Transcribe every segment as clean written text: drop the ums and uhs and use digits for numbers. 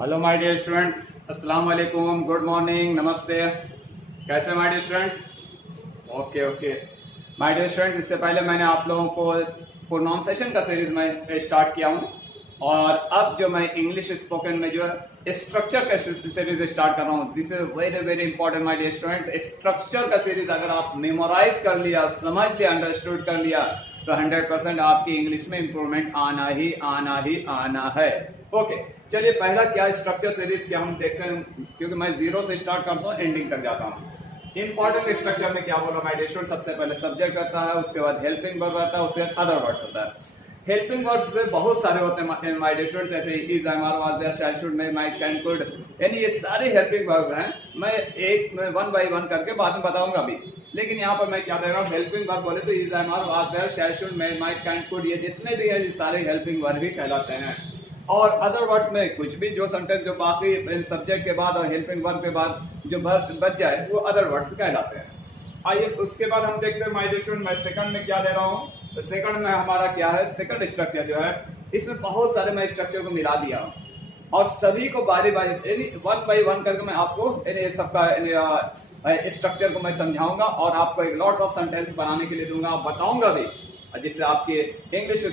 Hello my dear student, अस्सलाम वालेकुम, good morning, नमस्ते। कैसे my dear students? Okay my dear students, इससे पहले मैंने आप लोगों को प्रोनाउंसिएशन का सीरीज में स्टार्ट किया हूँ और अब जो मैं इंग्लिश स्पोकन में जो स्ट्रक्चर का सीरीज स्टार्ट कर रहा हूँ। This is very very important my dear students. Structure का सीरीज अगर आप मेमोराइज कर लिया, समझ लिया, अंडरस्टूड कर लिया तो 100% आपकी इंग्लिश में इंप्रूवमेंट आना ही आना है। ओके, चलिए पहला क्या स्ट्रक्चर सीरीज क्या हम देखते हैं, क्योंकि मैं जीरो से स्टार्ट करता हूँ, एंडिंग तक जाता हूँ। इंपॉर्टेंट स्ट्रक्चर में क्या बोला माय डियर स्टूडेंट? सबसे पहले सब्जेक्ट आता है, उसके बाद हेल्पिंग वर्ब आता है, उसके बाद अदर वर्ड्स होता है। हेल्पिंग वर्ड्स में बहुत सारे होते हैं माय डियर स्टूडेंट, जैसे is, am, are, was, there, shall, should, may, might, can, could, यानी ये सारे हेल्पिंग वर्ब हैं। मैं वन बाय वन करके बाद में बताऊंगा अभी, लेकिन यहाँ पर मैं क्या दे रहा हूँ, हेल्पिंग वर्ब बोले तो is, am, are, was, there, shall, should, may, might, can, could, ये जितने भी है ये सारे हेल्पिंग वर्ब ही कहलाते हैं। और अदर वर्ड्स में कुछ भी जो सेंटेंस जो बाकी सब्जेक्ट के बाद और हेल्पिंग वर्ब के बाद जो बच जाए वो अदर वर्ड्स कहलाते हैं। आइए उसके बाद हम देखते हैं माय डियर स्टूडेंट, मैं सेकंड में क्या दे रहा हूँ। तो सेकंड में हमारा क्या है, सेकंड स्ट्रक्चर जो है, इसमें बहुत सारे मैं स्ट्रक्चर को मिला दिया और सभी को बारी बारी वन बाई वन करके मैं आपको सबका स्ट्रक्चर को मैं समझाऊंगा और आपको एक लॉट ऑफ सेंटेंस बनाने के लिए दूंगा, आप बताऊंगा भी, जिससे आपके इंग्लिश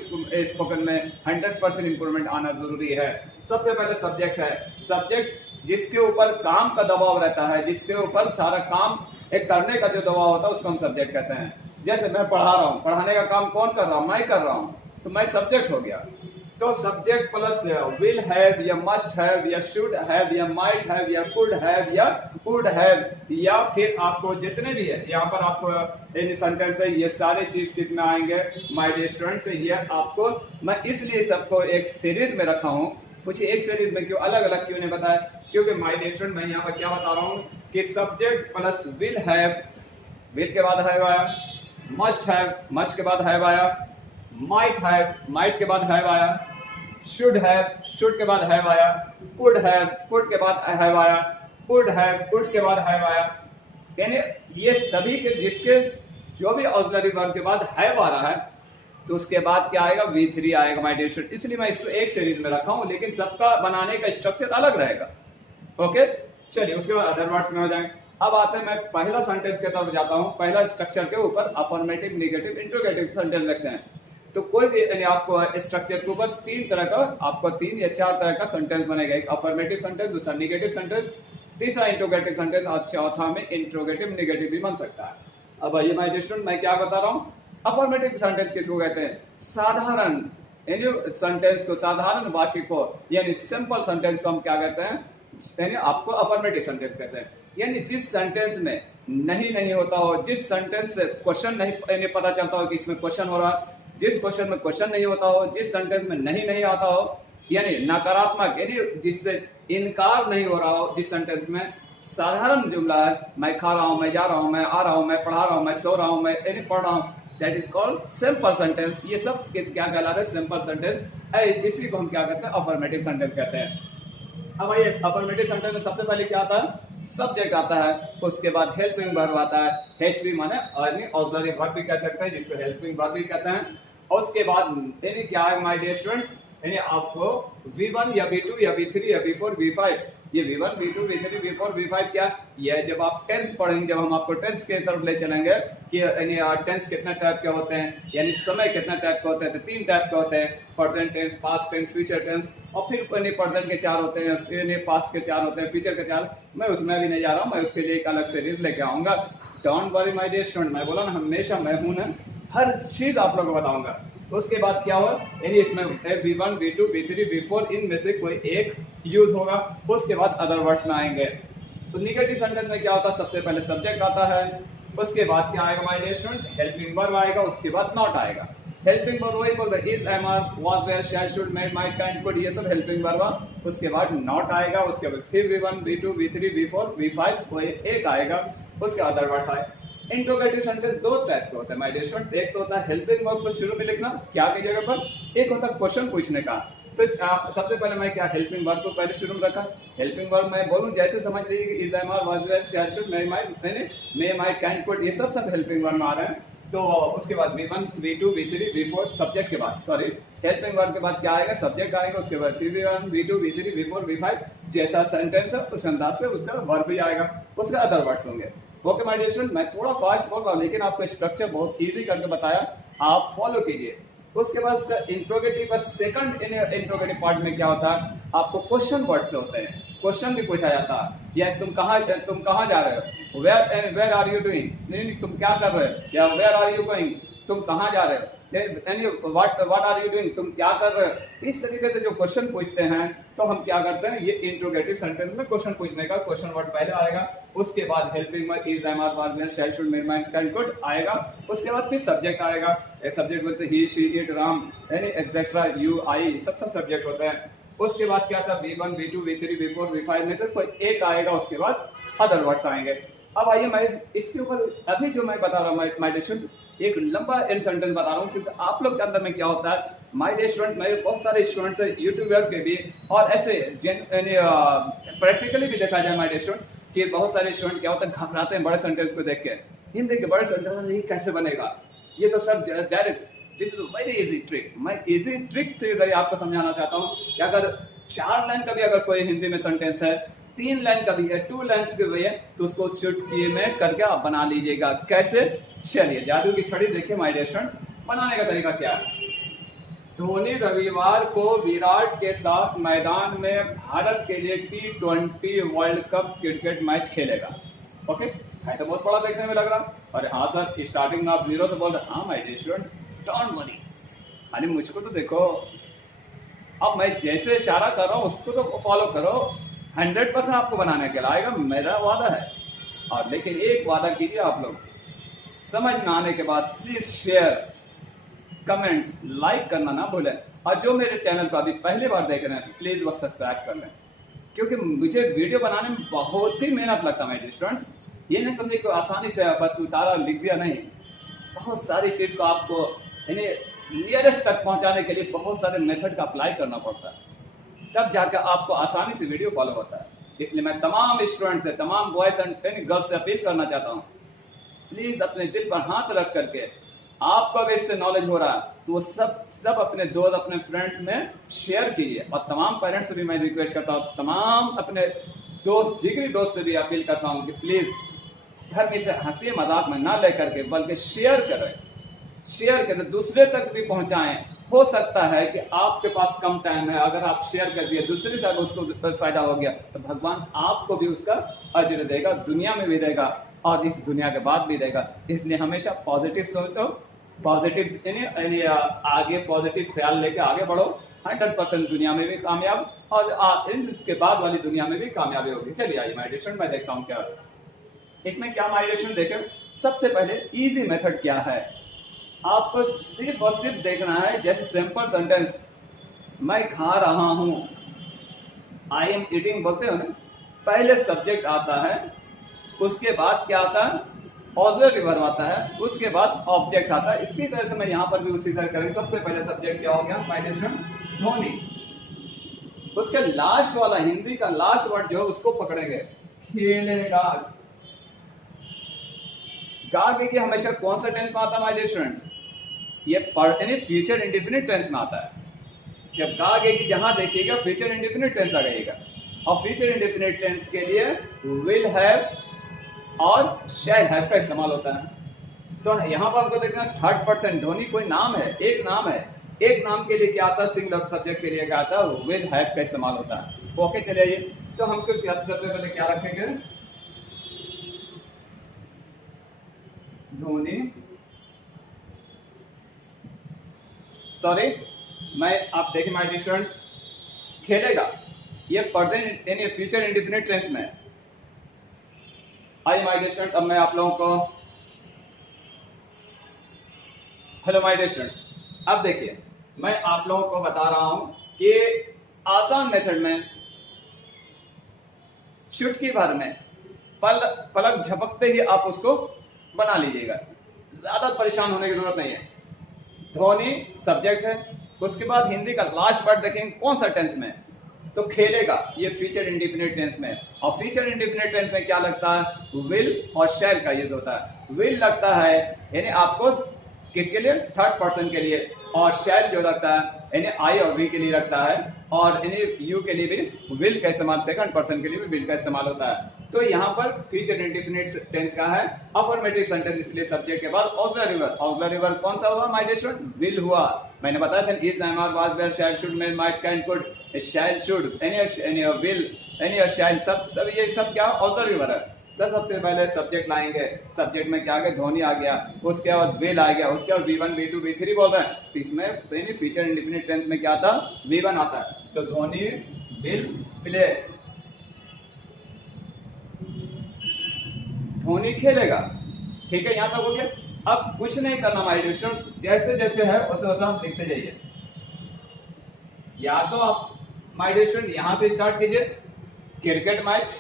स्पोकन में 100% इंप्रूवमेंट आना जरूरी है। सबसे पहले सब्जेक्ट है। सब्जेक्ट जिसके ऊपर काम का दबाव रहता है, जिसके ऊपर सारा काम एक करने का जो दबाव होता है उसको हम सब्जेक्ट कहते हैं। जैसे मैं पढ़ा रहा हूँ, पढ़ाने का काम कौन कर रहा हूँ? मैं कर रहा हूँ, तो मैं सब्जेक्ट हो गया। तो सब्जेक्ट प्लस विल हैव या मस्ट हैव या शुड हैव या माइट हैव या कुड हैव या वुड हैव या फिर आपको जितने भी है यहाँ पर आपको इन सेंटेंस है, ये सारे चीज किस में आएंगे माय डियर स्टूडेंट्स? ये आपको मैं इसलिए सबको एक सीरीज में रखा हूँ। कुछ एक सीरीज में क्यों अलग अलग क्यों नहीं बताया? क्योंकि माय डियर स्टूडेंट मैं यहाँ पर क्या बता रहा हूँ कि subject plus will have, will के बाद हैव आया, मस्ट हैव, मस्ट के बाद हैव आया, माइट हैव, माइट के बाद हैव आया, शुड हैव, शुड के बाद हैव आया, कुड हैव, कुड के बाद हैव आया, वुड हैव, वुड के बाद हैव आया। यानी ये सभी के जिसके जो भी ऑक्सिलरी वर्ब के बाद हैव आ रहा है तो उसके बाद क्या आएगा? V3 आएगा माय डियर स्टूडेंट। इसलिए मैं इसको एक सीरीज में रखा हूं, लेकिन सबका बनाने का स्ट्रक्चर अलग रहेगा। ओके, चलिए उसके बाद अदर वर्ड्स में हो जाएंगे। अब आते हैं, मैं पहला सेंटेंस की तरफ जाता हूं। पहला स्ट्रक्चर के ऊपर अफर्मेटिव, नेगेटिव, इंट्रोगेटिव सेंटेंस लिखते हैं। तो कोई भी यानी आपको स्ट्रक्चर के ऊपर तीन तरह का, आपको 3 या 4 तरह का सेंटेंस बनेगा। एक अफर्मेटिव सेंटेंस, दूसरा नेगेटिव सेंटेंस, तीसरा इंट्रोगेटिव सेंटेंस और चौथा में इंट्रोगेटिव नेगेटिव भी बन सकता है। अब आइए माय डियर स्टूडेंट, मैं क्या बता रहा हूँ। अफर्मेटिव सेंटेंस किसको कहते हैं? साधारण सेंटेंस को, साधारण वाक्य को, यानी सिंपल सेंटेंस को हम क्या कहते हैं? यानी आपको अफर्मेटिव सेंटेंस कहते हैं। यानी जिस सेंटेंस में नहीं होता हो, जिस सेंटेंस से क्वेश्चन नहीं पता चलता हो कि इसमें क्वेश्चन हो रहा है, जिस क्वेश्चन में क्वेश्चन नहीं होता हो, जिस सेंटेंस में नहीं आता हो, यानी नकारात्मक, यानी जिससे इनकार नहीं हो रहा हो, जिस सेंटेंस में साधारण जुमला है, मैं खा रहा हूं, मैं जा रहा हूं, मैं आ रहा हूं, मैं पढ़ा रहा हूं, मैं सो रहा हूं, मैं पढ़ रहा हूं, that is called simple sentence. ये सब क्या कहलाते हैं? Simple sentence. इसी को हम क्या कहते हैं? अफर्मेटिव सेंटेंस कहते हैं। अब ये अफर्मेटिव सेंटेंस में सबसे पहले क्या आता है? सब्जेक्ट आता है, उसके बाद हेल्पिंग वर्ब आता है। एचवी माने ऑक्सिलरी वर्ब भी कह सकते हैं, जिसको हेल्पिंग वर्ब भी कहते हैं। और उसके बाद यानी क्या है माय डियर स्टूडेंट्स? यानी आपको V1 या V2 या V3 या V4 V5, ये V1 V2 V3 V4 V5 क्या ये जब आप टेंस पढ़ेंगे, जब हम आपको टेंस के तरफ ले चलेंगे कि यानी टेंस कितने टाइप के होते हैं, यानी समय कितने टाइप के होते हैं, तो 3 टाइप के होते हैं, present tense, past tense, future tense. और फिर प्रेजेंट के 4 होते हैं, फिर पास्ट के 4 होते हैं, फ्यूचर के 4। मैं उसमें भी नहीं जा रहा हूँ, मैं उसके लिए एक अलग सीरीज लेके आऊंगा। Don't worry my dear student, मैं बोला ना हमेशा मैं हूं ना, हर चीज आप लोगों को बताऊंगा। उसके बाद क्या हुआ, यानी इसमें V1 V2 V3 V4 इनमें से कोई एक यूज होगा। उसके बाद अदर वर्ड्स में आएंगे। तो नेगेटिव सेंटेंस में क्या होता है? सबसे पहले सब्जेक्ट आता है, उसके बाद क्या आएगा my dear students? Helping verb आएगा, उसके बाद नॉट आएगा। हेल्पिंग वर्ब वही बोल रहे, is, am, are, was, there, shall, should, may, might, can, could, ये सब हेल्पिंग वर्ब। उसके बाद नॉट आएगा, उसके बाद फिर V1 V2 V3 V4 V5 कोई एक आएगा, उसके बाद अदर वर्ड्स आएगा। इंट्रोगेटिव सेंटेंस 2 टाइप के होते हैं माय डियर स्टूडेंट। एक तो होता है हेल्पिंग वर्ब को शुरू में लिखना क्या की जगह पर, एक होता है क्वेश्चन पूछने का। तो सबसे पहले मैं क्या हेल्पिंग वर्ब को पहले शुरू में रखा। हेल्पिंग वर्ब मैं बोलूं जैसे समझ लीजिए कि is, am, are, was, were, shall, should, may, might, can, could, ये सब हेल्पिंग वर्ब में आ रहे हैं। तो उसके बाद V1, V2, V3, V4 subject के बाद, सॉरी हेल्पिंग वर्ब के बाद क्या आएगा, सब्जेक्ट आएगा, उसके बाद फिर V1, V2, V3, V4, V5 जैसा सेंटेंस है उस अंदाज से उसका वर्ब भी आएगा, उसके अदर वर्ड्स होंगे। ओके माय डियर स्टूडेंट, मैं थोड़ा फास्ट बोल रहा हूँ लेकिन आपको स्ट्रक्चर बहुत इजी करके बताया, आप फॉलो कीजिए। उसके बाद उसका इंट्रोगेटिव का सेकंड इंट्रोगेटिव पार्ट में क्या होता है, आपको क्वेश्चन वर्ड से होते हैं, क्वेश्चन भी पूछा जाता है, या तुम कहाँ जा रहे हो, वेयर आर यू डूइंग, तुम क्या कर रहे हो, या वेयर आर यू गोइंग, तुम कहाँ जा रहे हो, व्हाट आर यू डूइंग, तुम क्या कर रहे हो। इस तरीके से जो क्वेश्चन पूछते हैं तो हम क्या करते हैं, ये इंट्रोगेटिव सेंटेंस में क्वेश्चन पूछने का क्वेश्चन वर्ड पहले आएगा, उसके बाद helping verb is, am, are, were, shall, should, may, might, can, could आएगा, उसके बाद फिर सब्जेक्ट आएगा। एक सब्जेक्ट बोलते ही, शी, इट, राम, यानी एक्सेट्रा, यू, आई, सब सब्जेक्ट होते हैं। उसके बाद क्या था, V1, V2, V3, V4, V5 में से कोई एक आएगा, उसके बाद अदर वर्ड्स आएंगे। अब आइए मैं इसके ऊपर अभी जो मैं बता रहा हूँ माय डियर स्टूडेंट, एक लंबा एंड सेंटेंस बता रहा हूँ, क्योंकि आप लोग के अंदर में क्या होता है माय डियर स्टूडेंट, मेरे बहुत सारे स्टूडेंट्स हैं यूट्यूबर के भी, और ऐसे प्रैक्टिकली भी देखा जाए माय डियर स्टूडेंट कि बहुत सारे स्टूडेंट क्या होता है, घबराते हैं बड़े सेंटेंस को देख के, हिंदी के बड़े सेंटेंस ये कैसे बनेगा, ये तो सब direct. This is very easy trick, मैं इजी ट्रिक से आपको समझाना चाहता हूँ कि अगर 4 लाइन का भी अगर कोई हिंदी में सेंटेंस है, 3 लाइन का भी है, 2 लाइन्स के भी है, तो उसको चुटकी में करके आप बना लीजिएगा। कैसे, चलिए जादू की छड़ी देखिए माय डियर स्टूडेंट्स, बनाने का तरीका क्या है। धोनी रविवार को विराट के साथ मैदान में भारत के लिए T20 world cup cricket match खेलेगा। ओके, है तो बहुत बड़ा देखने में लग रहा, अरे हाँ सर, स्टार्टिंग में आप 0 से बोल रहे, हाँ my dear students don't worry, खाली मुझको तो देखो, अब मैं जैसे इशारा कर रहा हूँ उसको तो फॉलो करो, 100% आपको बनाने के लाएगा, मेरा वादा है। और लेकिन एक वादा कीजिए आप लोग, समझ में आने के बाद प्लीज शेयर, कमेंट्स, लाइक करना ना भूलें, और जो मेरे चैनल को अभी पहली बार देख रहे हैं प्लीज वो सब्सक्राइब कर लें, क्योंकि मुझे वीडियो बनाने में बहुत ही मेहनत लगता है मेरे स्टूडेंट्स। ये नहीं समझे कि आसानी से बस उतारा लिख दिया, नहीं, बहुत सारी चीज को आपको यानी नियरेस्ट तक पहुंचाने के लिए बहुत सारे मेथड का अप्लाई करना पड़ता है, तब जाकर आपको आसानी से वीडियो फॉलो होता है। इसलिए मैं तमाम स्टूडेंट से, तमाम बॉयज एंड गर्ल्स से अपील करना चाहता हूँ, प्लीज अपने दिल पर हाथ रख करके, आपको अगर इससे नॉलेज हो रहा है तो वो सब अपने दोस्त, अपने फ्रेंड्स में शेयर कीजिए। और तमाम पेरेंट्स से भी मैं रिक्वेस्ट करता हूँ, तमाम अपने दोस्त, जिगरी दोस्त से भी अपील करता हूँ कि प्लीज घर में से हंसी मजाक में ना लेकर के, बल्कि शेयर करें, दूसरे तक भी पहुंचाएं। हो सकता है कि आपके पास कम टाइम है, अगर आप शेयर कर दिए दूसरे तक उसको फायदा हो गया, तो भगवान आपको भी उसका अजर देगा, दुनिया में भी देगा और इस दुनिया के बाद भी देगा। इसलिए हमेशा पॉजिटिव सोचो, पॉजिटिव यानी आगे पॉजिटिव ख्याल लेके आगे बढ़ो, 100% दुनिया में भी कामयाब और इसके बाद वाली दुनिया में भी कामयाबी होगी। चलिए आइए माइग्रेशन मैं देखता हूँ क्या इसमें क्या माइग्रेशन देखें। सबसे पहले इजी मेथड क्या है, आपको सिर्फ और सिर्फ देखना है, जैसे सिंपल सेंटेंस मैं खा रहा हूं, आई एम ईटिंग बोलते हो ना, पहले सब्जेक्ट आता है, उसके बाद क्या आता है, ऑक्सिलरी वर्ब आता है, उसके बाद ऑब्जेक्ट आता है। इसी तरह से मैं यहां पर भी उसी तरह करेंगे। सबसे पहले सब्जेक्ट क्या हो गया, माइग्रेशन धोनी, उसके लास्ट वाला हिंदी का लास्ट वर्ड जो है उसको पकड़ेंगे, खेलेगा। गा के हमेशा कौन सा टेंस में आता है माय डियर स्टूडेंट्स, ये यानी फ्यूचर इंडेफिनिट टेंस में आता है। जब गा गई जहां देखिएगा फ्यूचर इंडेफिनिट टेंस आ जाएगा, और फ्यूचर इंडेफिनिट टेंस के लिए विल हैव और शैल हैव का इस्तेमाल होता है। तो यहाँ पर आपको देखना 3rd पर्सन, धोनी कोई नाम है, एक नाम है, एक नाम के लिए क्या आता है, सिंगुलर सब्जेक्ट के लिए क्या आता है, विल हैव का इस्तेमाल होता है। ओके चलिए, तो हमको सबसे पहले क्या रखेंगे, धोनी, सॉरी मैं आप देखिए माय डियर स्टूडेंट, खेलेगा, ये प्रेजेंट यानी फ्यूचर इंडेफिनिट टेंस में। आइए माय डियर स्टूडेंट, अब मैं आप लोगों को, हेलो माय डियर स्टूडेंट्स, अब देखिए मैं आप लोगों को बता रहा हूं कि आसान मेथड में चुटकी भर में पलक झपकते ही आप उसको बना लीजिएगा, ज्यादा परेशान होने की जरूरत नहीं है। धोनी सब्जेक्ट है, उसके बाद हिंदी का लास्ट वर्ड देखेंगे कौन सा टेंस में, तो खेलेगा, ये फ्यूचर इंडेफिनिट टेंस में। और फ्यूचर इंडेफिनिट टेंस में क्या लगता है, विल और शैल का यूज होता है। विल लगता है यानी आपको किसके लिए, थर्ड पर्सन के लिए, और शैल जो लगता है यानी आई और वी के लिए लगता है, और यानी यू के लिए भी विल का इस्तेमाल, सेकंड पर्सन के लिए भी विल का इस्तेमाल होता है। तो यहाँ पर फ्यूचर इंडेफिनिट टेंस का है अफर्मेटिव सेंटेंस, इसलिए सब्जेक्ट के बाद ऑक्सिलरी वर्ब। ऑक्सिलरी वर्ब कौन सा हुआ माय डियर स्टूडेंट, विल हुआ। मैंने बताया था is, am, are, was, were, shall, should, may, might, can, could, shall, should, any will, any shall, सब ये सब क्या ऑक्सिलरी वर्ब है। तो सबसे पहले सब्जेक्ट लाएंगे, सब्जेक्ट में क्या आ गया, धोनी आ गया, उसके बाद विल आ गया, उसके बाद V1 V2 V3 बोल रहे हैं। तो इसमें फ्यूचर इंडेफिनिट टेंस में क्या आता है, V1 आता है। तो धोनी विल प्ले, धोनी खेलेगा। ठीक है, यहां तक हो गया। अब कुछ नहीं करना माय डियर स्टूडेंट, जैसे जैसे है वैसे वैसे आप लिखते जाइए। या तो आप माय डियर स्टूडेंट यहां से स्टार्ट कीजिए, क्रिकेट मैच,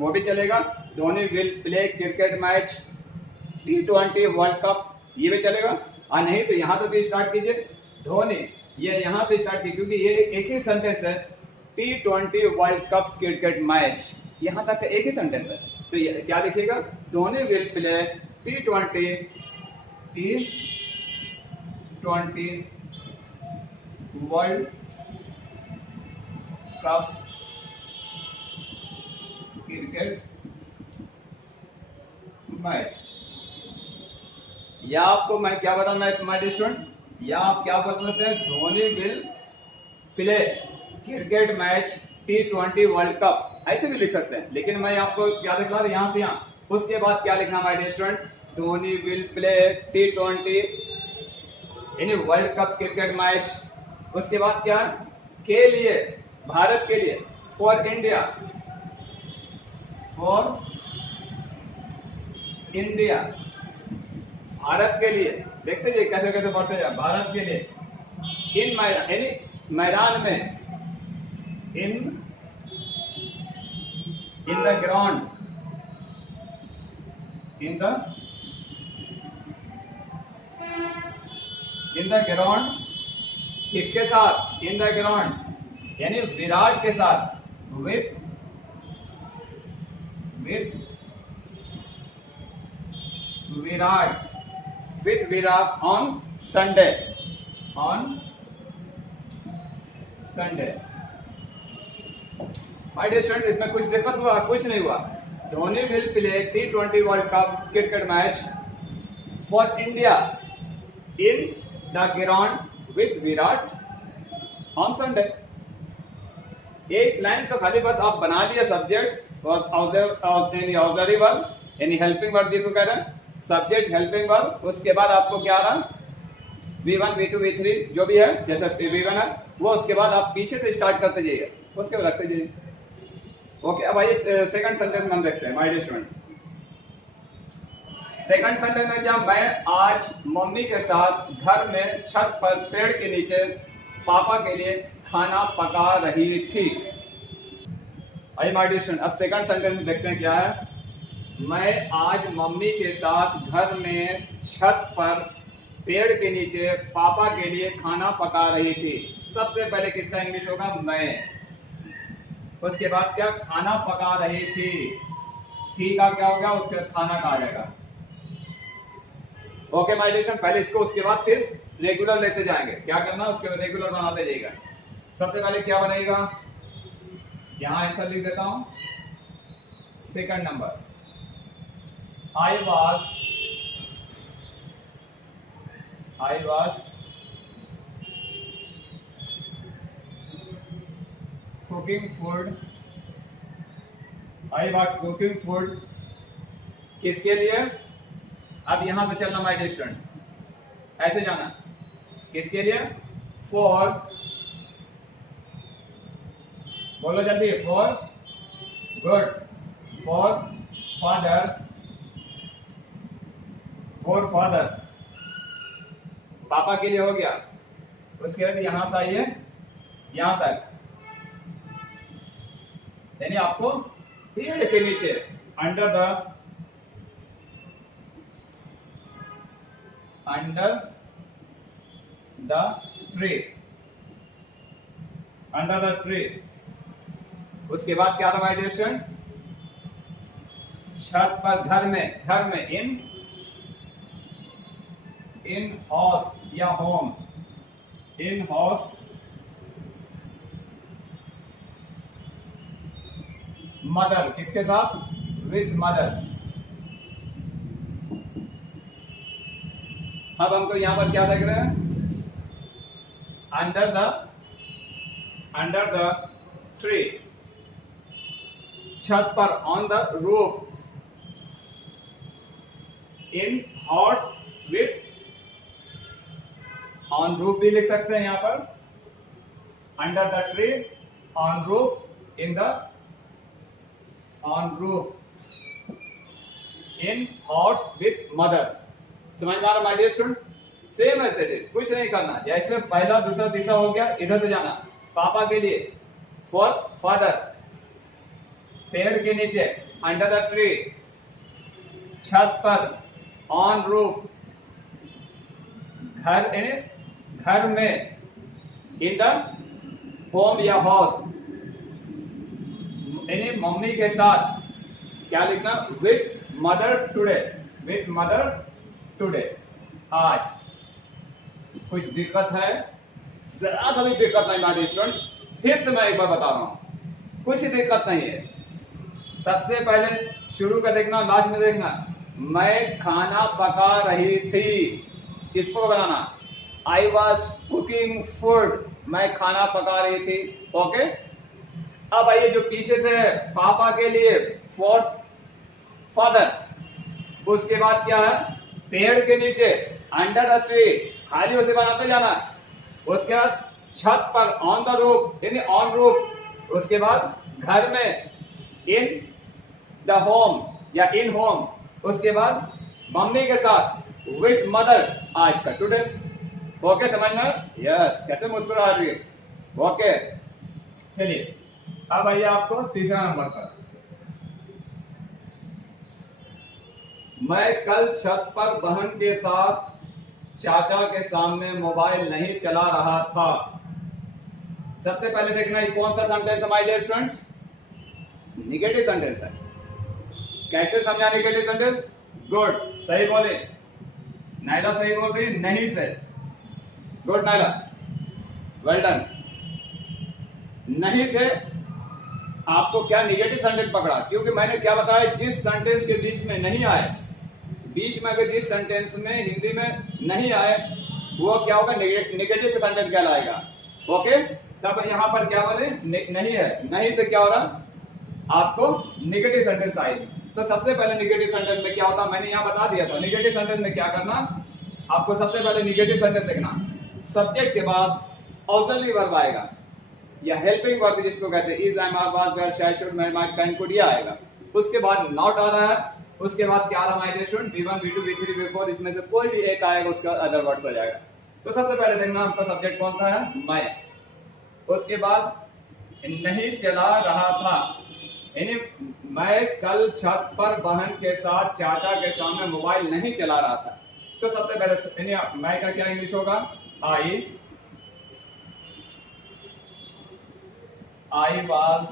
वो भी चलेगा। Dhoni will play cricket match T20 world cup, ये भी चलेगा। और नहीं तो यहां तो भी स्टार्ट कीजिए, धोनी, ये यहां से स्टार्ट कीजिए क्योंकि ये एक ही सेंटेंस है, T20 world cup cricket match, यहां तक एक ही सेंटेंस है। तो ये क्या लिखिएगा, Dhoni will play T20 world cup cricket match. या आपको मैं क्या बताना है माय डियर स्टूडेंट्स, या आप क्या बता सकते हैं, Dhoni will play cricket match T20 world cup, ऐसे भी लिख सकते हैं। लेकिन मैं आपको क्या दिखा रहा, यहां से यहां, उसके बाद क्या लिखना my dear student, Dhoni will play T20 यानी वर्ल्ड कप क्रिकेट मैच, उसके बाद क्या, के लिए, भारत के लिए, for India, for India, Bharat के लिए। देखते जाइए कैसे कैसे पढ़ते जाए, भारत के लिए, इन मैदान यानी मैदान में, in the ground, in the ground, किसके साथ, इन द ग्राउंड यानी विराट के साथ, with Virat on Sunday, my dear student, इसमें कुछ दिक्कत हुआ, कुछ नहीं हुआ। Dhoni will play T20 world cup cricket match for India in the ground with Virat on Sunday. एक लाइन से खाली बस आप बना लिया सब्जेक्ट और ऑक्सिलरी वर्ब यानी हेल्पिंग वर्ब, जिसको कह रहे हैं सब्जेक्ट हेल्पिंग वर्ब। उसके बाद आपको क्या आ रहा, V1 V2 V3 जो भी है, जैसे V1 है वो, उसके बाद आप पीछे से स्टार्ट करते जाइए, उसके बाद रखते जाइए। ओके, अब आइए सेकंड सेंटेंस में हम देखते हैं my dear student. Second sentence में क्या, मैं आज मम्मी के साथ घर में छत पर पेड़ के नीचे पापा के लिए खाना पका रही थी। आइए माय डियर स्टूडेंट, अब सेकंड सेंटेंस में देखते हैं क्या है, मैं आज मम्मी के साथ घर में छत पर पेड़ के नीचे पापा के लिए खाना पका रही थी। सबसे पहले किसका इंग्लिश होगा, मैं, उसके बाद क्या, खाना पका रही थी का क्या होगा, उसके बाद खाना का आ जाएगा। ओके माय डियर, पहले इसको, उसके बाद फिर रेगुलर लेते जाएंगे। क्या करना, उसके बाद रेगुलर बनाते जाइएगा। सबसे पहले क्या बनेगा, यहां आंसर लिख देता हूं, second number, I was cooking food, I was cooking food किसके लिए, अब यहां पे चलना माय डियर स्टूडेंट, ऐसे जाना, किसके लिए, फॉर, बोलो जल्दी, for, good, for father, for father, पापा के लिए हो गया। उसके बाद यहां से आइए, यहां तक, यानी आपको पेड़ के नीचे, अंडर द ट्री, उसके बाद क्या था माय डियर स्टूडेंट, छत पर, घर में इन हाउस या होम, इन हाउस मदर, किसके साथ, विथ मदर। अब हमको यहां पर क्या देख रहे हैं, अंडर द ट्री, छत पर, on the roof, in house with, on roof भी लिख सकते हैं यहां पर, under the tree, on roof, in the, on roof, in house with mother. समझ में आ रहा my dear student? Same as it is, कुछ नहीं करना, जैसे पहला दूसरा तीसरा हो गया, इधर से जाना। पापा के लिए फॉर फादर, पेड़ के नीचे, अंडर द ट्री, छत पर, ऑन रूफ, घर में, इन द होम या हाउस, यानी मम्मी के साथ, क्या लिखना, with mother today, with mother today, आज। कुछ दिक्कत है? जरा सा भी दिक्कत नहीं माय डियर स्टूडेंट, फिर से मैं एक बार बता रहा हूं, कुछ दिक्कत नहीं है। सबसे पहले शुरू का देखना, लास्ट में देखना, मैं खाना पका रही थी, इसको बनाना, आई वॉज कुकिंग फूड, मैं खाना पका रही थी। ओके, अब आइए जो पीछे से है, पापा के लिए फॉर फादर, उसके बाद क्या है, पेड़ के नीचे, अंडर द ट्री, खाली उसे बनाते जाना। उसके बाद छत पर, ऑन द रूफ, यानी ऑन रूफ, उसके बाद घर में, इन द होम या इन होम, उसके बाद मम्मी के साथ, विथ मदर, आज का टुडे। ओके, समझ में? यस, कैसे मुस्कुरा रही है। ओके, चलिए अब आइए आपको तीसरा नंबर पर। मैं कल छत पर बहन के साथ चाचा के सामने मोबाइल नहीं चला रहा था। सबसे पहले देखना ये कौन सा सेंटेंस है my dear students, negative sentence है। कैसे समझा निगेटिव सेंटेंस? गुड, सही बोले, नायला सही बोल रही, नहीं से, गुड नायला, वेल डन। नहीं से आपको क्या निगेटिव सेंटेंस पकड़ा, क्योंकि मैंने क्या बताया, जिस सेंटेंस के बीच में नहीं आए, बीच में अगर जिस सेंटेंस में हिंदी में नहीं आए, वो क्या होगा, निगेटिव सेंटेंस कहलाएगा। ओके, तब यहाँ पर क्या बोले, नहीं है, नहीं से क्या हो रहा, आपको निगेटिव सेंटेंस आएगी। तो सबसे पहले निगेटिव सेंटेंस में क्या होता, मैंने यहाँ बता दिया था। निगेटिव सेंटेंस में क्या करना, आपको सबसे पहले निगेटिव सेंटेंस देखना, सब्जेक्ट के बाद ऑक्सिलरी वर्ब आएगा या हेल्पिंग वर्ब जिसको कहते हैं, is, am, are, was, were, shall, should, may, might, can, could, ये आएगा। उसके बाद नॉट आ रहा है, उसके बाद क्या आ रहा है student, V1, V2, V3, V4, इसमें से कोई भी एक आएगा, उसके बाद अदर वर्ड्स हो जाएगा। तो सबसे पहले देखना आपका सब्जेक्ट कौन सा है, मैं। उसके बाद नहीं चला रहा था, यानी मैं कल छत पर बहन के साथ चाचा के सामने मोबाइल नहीं चला रहा था। तो सबसे पहले मैं का क्या इंग्लिश होगा, आई वाज,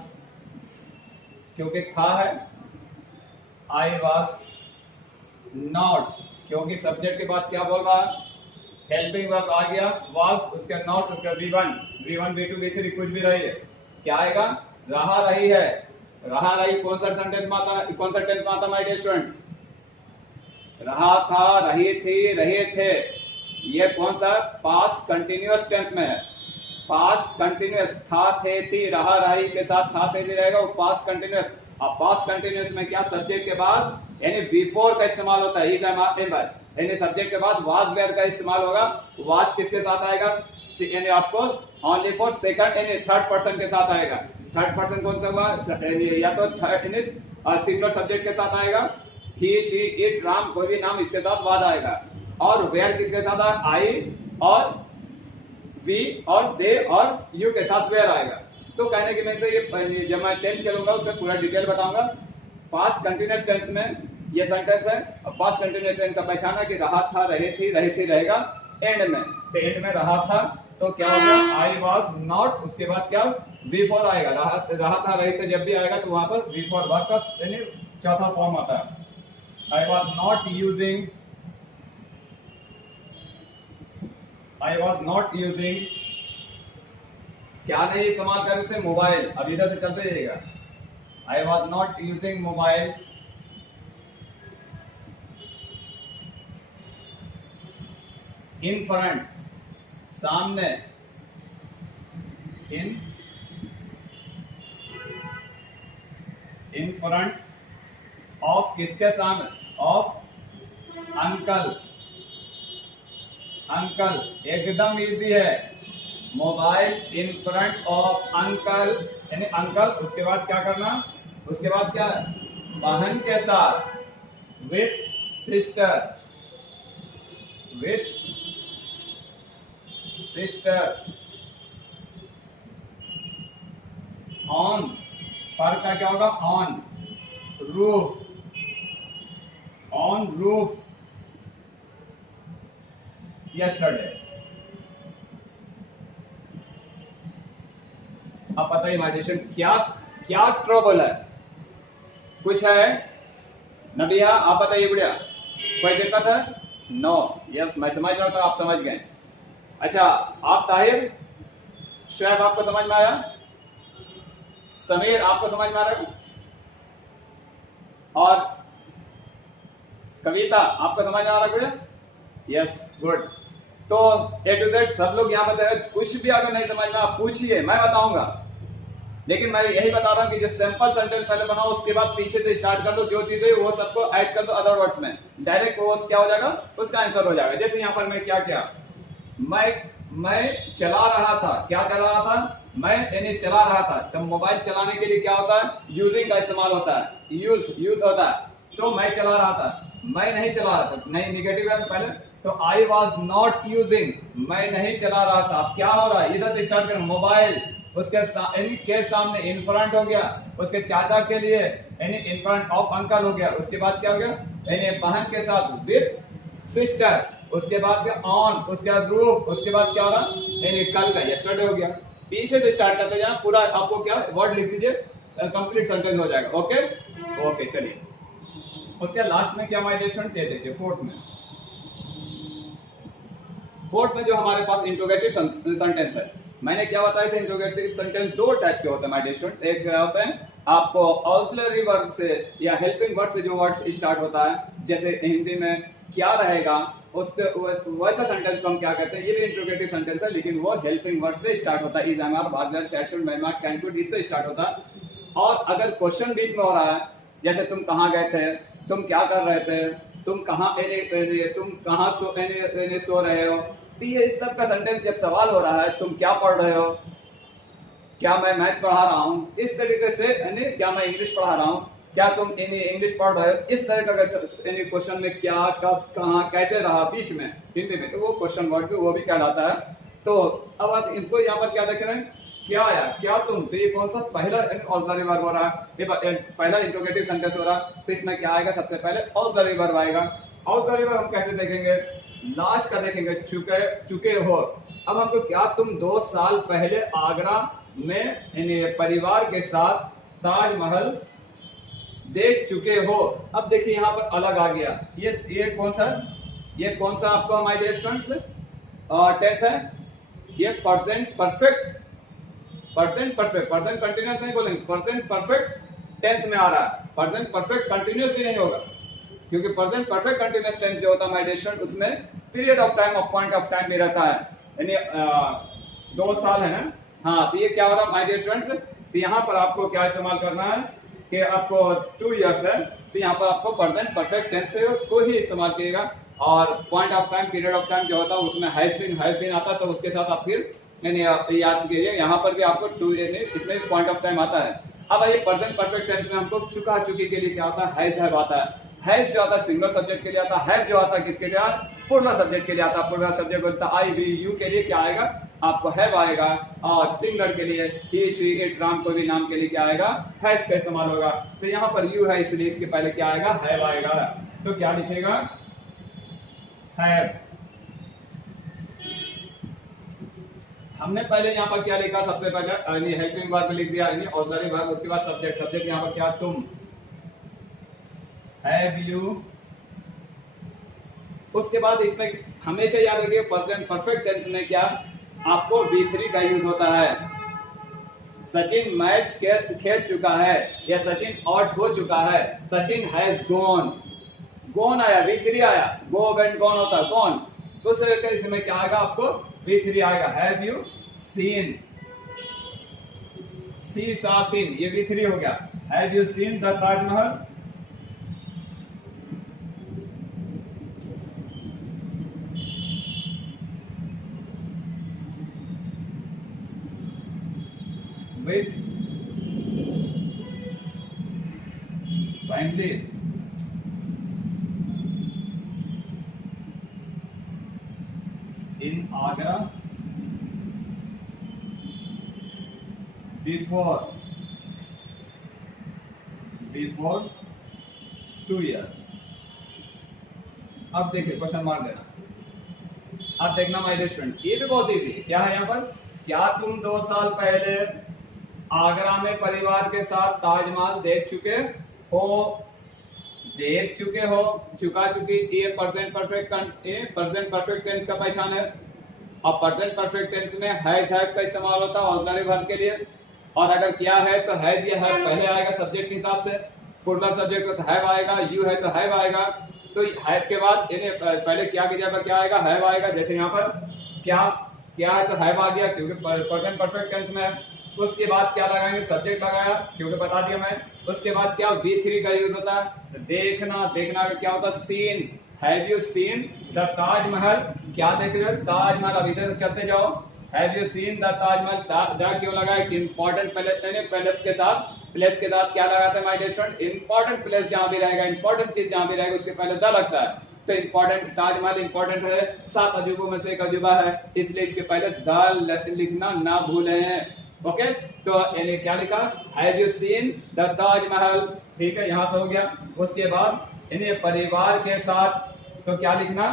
क्योंकि था है, आई वाज नॉट, क्योंकि सब्जेक्ट के बाद क्या बोल रहा है, हेल्पिंग वर्ब आ गया, वाज, उसका नॉट, उसका V1, V2, V3 कुछ भी रही है, क्या आएगा, रहा रही है। रहा रही कौन सा सेंटेंस में आता है, कौन सा टेंस में आता है माय डियर स्टूडेंट, रहा था, रही थी, रहे थे, ये कौन सा पास्ट कंटिन्यूअस टेंस में है, पास्ट कंटिन्यूअस, था, थे, थी, रहा रही के साथ था, थे, थी रहेगा, वो पास्ट कंटिन्यूअस। अब पास्ट कंटिन्यूअस में क्या, सब्जेक्ट के बाद यानी V4 का इस्तेमाल होता है, यानी सब्जेक्ट के बाद वाज, वेयर का इस्तेमाल होगा। वाज किसके साथ आएगा, यानी आपको ओनली फॉर सेकंड यानी थर्ड पर्सन के साथ आएगा। थर्ड पर्सन कौन सा हुआ, या तो थर्ड सिंगुलर सब्जेक्ट के साथ आएगा, ही, शी, इट, राम, कोई भी नाम इसके साथ वाद आएगा। और वेयर किसके साथ आएगा, आई और वी और दे और यू के साथ वेयर आएगा। तो कहने की मैं से ये जब मैं टेंस चलूंगा उससे पूरा डिटेल बताऊंगा। पास्ट कंटिन्यूअस टेंस में ये सेंटेंस है, और पास्ट कंटिन्यूअस टेंस का पहचाना कि रहा था, रहे थी, रहेगा एंड में। तो एंड में रहा था तो क्या होगा, आई वाज नॉट, उसके बाद क्या वी फॉर आएगा, रहा था रही तो जब भी आएगा तो वहां पर वी फॉर वर्ब का यानी चौथा फॉर्म आता है। आई वॉज नॉट यूजिंग क्या नहीं इस्तेमाल कर रहे थे, मोबाइल। अब इधर से चलते जाइएगा। I was not using mobile in front, सामने, इन फ्रंट ऑफ, किसके सामने, ऑफ अंकल। अंकल एकदम इजी है, mobile in front of uncle यानी अंकल, उसके बाद क्या करना, उसके बाद क्या, बहन के साथ, विथ सिस्टर, ऑन, पर का क्या होगा, ऑन रूफ यस्टरडे। अब बताइए मेडिटेशन क्या क्या ट्रबल है, कुछ है नबिया, आप बताइए बढ़िया, कोई दिक्कत है? नो, यस मैं समझ रहा था, आप समझ गए। अच्छा आप ताहिर, शुएब आपको समझ में आया? समीर आपको समझ में आ रहा है? और कविता आपको समझ में आ रहा है? Yes good. तो ए टू जेड सब लोग यहाँ बताए, कुछ भी अगर नहीं समझ में आप पूछिए, मैं बताऊंगा। लेकिन मैं यही बता रहा हूँ कि जो सिंपल सेंटेंस पहले बनाओ, उसके बाद पीछे से स्टार्ट कर लो, जो चीजें वो सबको ऐड कर दो अदर वर्ड्स में, डायरेक्ट वो क्या हो जाएगा, उसका आंसर हो जाएगा। जैसे यहाँ पर मैं क्या किया, मैं चला रहा था, क्या चला रहा था, मैं यानी चला रहा था। तो मोबाइल चलाने के लिए क्या होता है, यूजिंग का इस्तेमाल होता है, यूज होता है। तो मैं चला रहा था, मैं नहीं चला रहा था, नहीं निगेटिव है पहले, तो आई वॉज नॉट यूजिंग, मैं नहीं चला रहा था। अब क्या हो रहा है, इधर से स्टार्ट करें, मोबाइल उसके के सामने इन फ्रंट हो गया, उसके चाचा के लिए यानी इन फ्रंट ऑफ अंकल हो गया। उसके बाद क्या हो गया, यानी बहन के साथ विथ सिस्टर, उसके बाद क्या ऑन, उसके बाद रूफ, उसके बाद क्या हो रहा, यानी कल का यस्टरडे हो गया। पीछे से स्टार्ट करते जाए, पूरा आपको क्या वर्ड लिख दीजिए, कंप्लीट सेंटेंस हो जाएगा। ओके ओके चलिए, उसके लास्ट में क्या माइग्रेशन दे देखिए, फोर्थ में जो हमारे पास इंट्रोगेटिव सेंटेंस है, मैंने क्या बताया था, इंट्रोगेटिव सेंटेंस दो टाइप के होते हैं माय डियर स्टूडेंट। एक क्या होता है, आपको ऑक्सिलरी वर्ब से या हेल्पिंग वर्ब से जो वर्ड स्टार्ट होता है, जैसे हिंदी में क्या रहेगा, उसके वैसा सेंटेंस को हम क्या कहते हैं, ये भी इंट्रोगेटिव सेंटेंस है, लेकिन वो हेल्पिंग वर्ब से स्टार्ट होता है। इज एम आर बार्गर शैशुड मैमार्ट कैंटूड, इससे स्टार्ट होता है। और अगर क्वेश्चन बीच में हो रहा है, जैसे तुम कहाँ गए थे, तुम क्या कर रहे थे, तुम कहाँ सो रहे हो, तो ये इस तरह का सेंटेंस जब सवाल हो रहा है, तुम क्या पढ़ रहे हो, क्या मैं मैथ्स पढ़ा रहा हूँ, इस तरीके से यानी क्या मैं इंग्लिश पढ़ा रहा हूँ, क्या तुम इंग्लिश पढ़ रहे हो, इस तरह का क्वेश्चन में क्या कब कहाँ कैसे रहा बीच में हिंदी में, तो वो क्वेश्चन वर्ड पे वो भी कहलाता है। तो अब आप इनको यहाँ पर क्या देख रहे हैं, क्या आया, क्या तुम, तो ये कौन सा पहला ऑक्सिलरी वर्ब हो रहा है, ये पहला इंट्रोगेटिव सेंटेंस हो रहा है। तो इसमें क्या आएगा, सबसे पहले ऑक्सिलरी वर्ब आएगा। ऑक्सिलरी वर्ब हम कैसे देखेंगे, लास्ट का देखेंगे, चुके हो। अब हमको क्या, तुम 2 साल पहले आगरा में परिवार के साथ ताजमहल देख चुके हो। अब देखिए यहाँ पर अलग आ गया, ये कौन सा आपका माय डियर स्टूडेंट टेंस है, ये प्रेजेंट परफेक्ट कंटिन्यूअस नहीं बोलेंगे, प्रेजेंट परफेक्ट टेंस में आ रहा है। प्रेजेंट परफेक्ट कंटिन्यूअस भी नहीं होगा, क्योंकि प्रेजेंट परफेक्ट कंटिन्यूअस टेंस जो होता है माय डियर स्टूडेंट, उसमें पीरियड ऑफ टाइम और पॉइंट ऑफ टाइम भी रहता है, यानी 2 साल है ना। हाँ, तो ये क्या हो रहा है माय डियर स्टूडेंट, तो यहाँ पर आपको क्या इस्तेमाल करना है कि आपको 2 इयर्स है, तो यहाँ पर आपको प्रेजेंट परफेक्ट टेंस को ही इस्तेमाल कीजिएगा। और point of time, period of time जो होता है उसमें हैज बीन आता है, तो उसके साथ आप फिर याद कीजिए, यहाँ पर भी आपको इसमें पॉइंट ऑफ टाइम आता है। अब आइए प्रेजेंट परफेक्ट टेंस में हमको चुका चुकी के लिए क्या आता है, हैज आता है। हैज जो आता है सिंगल सब्जेक्ट के लिए आता है, हैव जो आता है किसके लिए आता है, प्लूरल सब्जेक्ट के लिए आता है। प्लूरल सब्जेक्ट बोलता है आई वी यू के लिए क्या आएगा, आपको हैव आएगा। और सिंगल के लिए ही शी इट राम कोई भी नाम के लिए क्या आएगा, हैज का इस्तेमाल होगा। तो यहाँ पर यू है, इसलिए इसके पहले क्या आएगा, हैव आएगा। तो क्या लिखेगा, हमने पहले यहाँ पर क्या लिखा, सबसे पहले हेल्पिंग वर्ब लिख दिया, ऑक्सिलरी वर्ब, उसके बाद सब्जेक्ट, सब्जेक्ट यहाँ पर क्या, तुम, हैव यू। उसके बाद इसमें हमेशा याद रखिए प्रेजेंट परफेक्ट टेंस में क्या आपको V3 का यूज होता है। सचिन मैच खेल चुका है या सचिन आउट हो चुका है, सचिन हैज गॉन, गॉन आया, V3 आया, गो वेंट गॉन होता है गॉन, तो इसमें क्या आएगा आपको V3 आएगा। हैव यू सीन, सी सा सीन, ये V3 हो गया। Have you seen the Taj Mahal, with family, in Agra before 2 years। अब देखिए क्वेश्चन मार्क देना, अब देखना माय डियर स्टूडेंट, ये भी बहुत इजी। क्या है यहाँ पर, क्या तुम 2 साल पहले आगरा में परिवार के साथ ताजमहल देख चुके हो, देख चुके हो, चुका चुकी, ये प्रेजेंट परफेक्ट टेंस का पहचान है। अब प्रेजेंट परफेक्ट टेंस में हैज हैव का इस्तेमाल होता है ऑक्सिलरी वर्ब के लिए, और अगर क्या है तो हैज या हैव पहले आएगा सब्जेक्ट के हिसाब से, प्लूरल सब्जेक्ट में तो हैव आएगा, यू है तो हैव आएगा, तो हैव के बाद पहले क्या की जगह क्या आएगा, हैव आएगा। जैसे यहाँ पर क्या है तो हैव आ गया क्योंकि प्रेजेंट परफेक्ट टेंस में है। उसके बाद क्या लगाएंगे, सब्जेक्ट लगाया क्योंकि बता दिया मैं। उसके बाद क्या V3 का यूज होता है, देखना, देखना का क्या होता है, seen, have you seen the Taj Mahal, क्या देख रहे हो ताजमहल, अब इधर चलते जाओ, have you seen the Taj Mahal, the क्यों लगाया कि इंपॉर्टेंट प्लेस के साथ, प्लेस के साथ क्या लगाते हैं my dear student, important place जहां भी रहेगा, इंपॉर्टेंट चीज जहां भी रहेगा उसके पहले द लगता है। तो इंपॉर्टेंट, ताजमहल इंपॉर्टेंट है, 7 अजूबों में से एक अजूबा है, इसलिए इसके पहले द लिखना ना भूलें। ओके, तो यानी क्या लिखा, have you seen the Taj Mahal, ठीक है, यहाँ पे हो गया। उसके बाद इन्हें परिवार के साथ, तो क्या लिखना,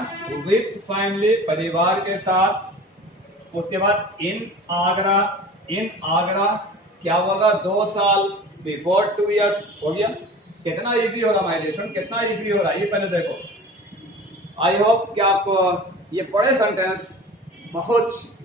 विथ फैमिली, परिवार के साथ। उसके बाद इन आगरा क्या होगा, 2 साल, बिफोर 2 years हो गया। कितना इजी हो रहा माय डियर स्टूडेंट, कितना इजी हो रहा है ये पहले देखो। आई होप कि आपको ये बड़े सेंटेंस बहुत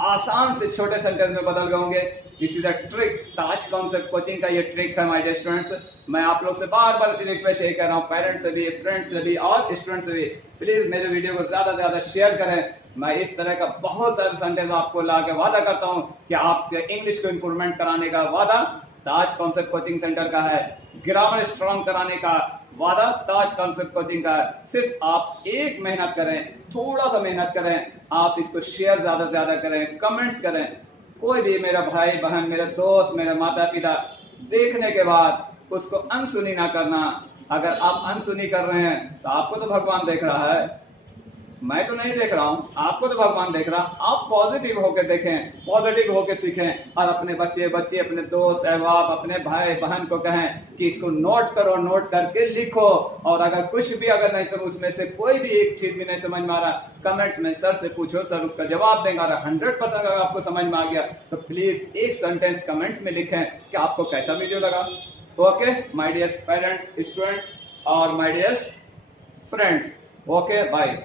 आसान से छोटे सेंटेंस में बदल गए होंगे। This is a trick, Taj concept coaching का ये ट्रिक है माय डियर स्टूडेंट्स। मैं आप लोग से बार बार रिक्वेस्ट यही कर रहा हूँ, पेरेंट्स से भी, फ्रेंड्स से भी और स्टूडेंट्स से भी, प्लीज मेरे वीडियो को ज्यादा से ज्यादा शेयर करें। मैं इस तरह का बहुत सारे सेंटेंस आपको ला के वादा करता हूँ कि आपके इंग्लिश को इंप्रूवमेंट कराने का वादा ताज कॉन्सेप्ट कोचिंग सेंटर का है, ग्रामर स्ट्रॉन्ग कराने का वादा ताज कॉन्सेप्ट कोचिंग का है। सिर्फ आप एक मेहनत करें, थोड़ा सा मेहनत करें, आप इसको शेयर ज्यादा से ज्यादा करें, कमेंट्स करें। कोई भी मेरा भाई बहन, मेरे दोस्त, मेरे माता पिता देखने के बाद उसको अनसुनी ना करना। अगर आप अनसुनी कर रहे हैं तो आपको तो भगवान देख रहा है, मैं तो नहीं देख रहा हूँ, आपको तो भगवान देख रहा। आप पॉजिटिव होकर देखें, पॉजिटिव होकर सीखें और अपने बच्चे अपने दोस्त अहबाब, अपने भाई बहन को कहें कि इसको नोट करो, नोट करके लिखो। और अगर कुछ भी अगर नहीं समझ, उसमें से कोई भी एक चीज भी नहीं समझ में आ रहा, कमेंट में सर से पूछो, सर उसका जवाब देंगे। और 100% अगर आपको समझ में आ गया तो प्लीज एक सेंटेंस कमेंट्स में लिखें कि आपको कैसा वीडियो लगा। Okay my dear parents, students और my dear friends, okay bye.